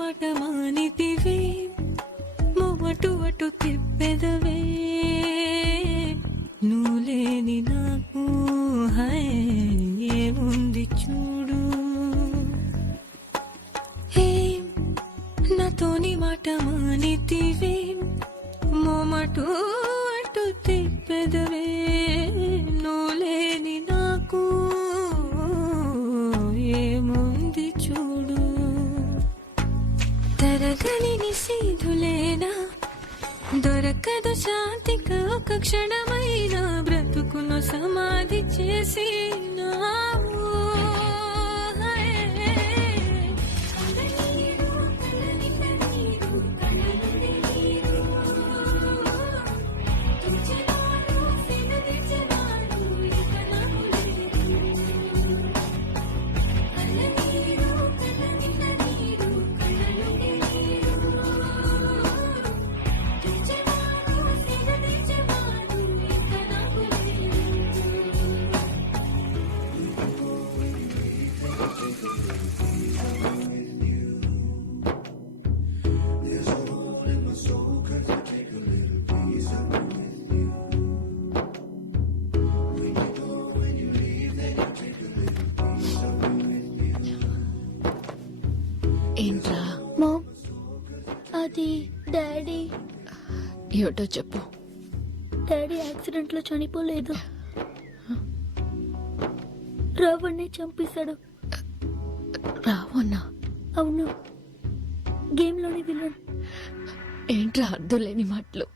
మాట మానితివే మొమటు అటు తిప్పెదవే నువ్వు లేని నాకు హై ఏముంది చూడు ఏం నాతోని మాట మానితివే మొమటు అటు తిప్పెదవే నువ్వు లేని నాకు ఏముంది చూడు తరగని నిశీధులేనా దొరకదు శాంతికి ఒక క్షణమైన బ్రతుకును సమాధి చేసి ఏంట్రా మామ్ అది డాడీ ఏటో చెప్పు. డాడీ యాక్సిడెంట్ లో చనిపోలేదు, రావణ్ణి చంపేశాడు. రావన్నా? అవును, గేమ్ లోని విలన్. ఏంట్రా అర్థం లేని మాటలు?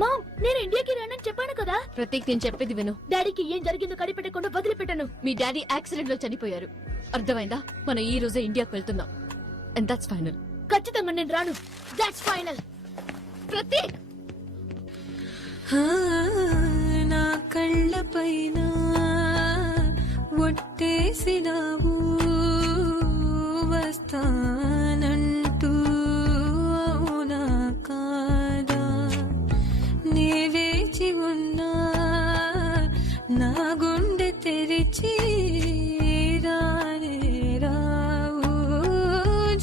మామ్, నేను ఇండియాకి రానని చెప్పాను కదా. ప్రతీక్, నేను చెప్పేది విను. డాడీకి ఏం జరిగిందో కనిపెట్టకుండా వదిలిపెట్టాను. మీ డాడీ యాక్సిడెంట్ లో చనిపోయారు, అర్థమైందా? మనం ఈ రోజే ఇండియాకి వెళ్తున్నాం. And that's final. ఖచ్చితంగా నేను రాను. That's final. ప్రతీక్, నా కళ్ళ పైన ఒట్టేసినావు వస్తానంటూ అవునా కాదా? నే వేచి ఉన్నా నా గుండె తెరిచి రానే రావు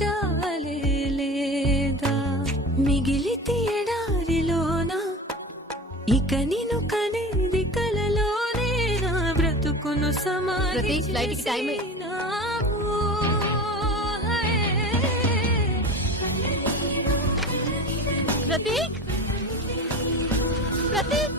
జాలే లేదా? మిగిలితి ఎడారిలోనా ఇక నిన్ను కనేది కలలోనే నా బ్రతుకును సమాధి ప్రతీక్, ఫ్లైట్ కి టైం అయ్యి- చేసినావు. ప్రతీక్, ప్రతీక్.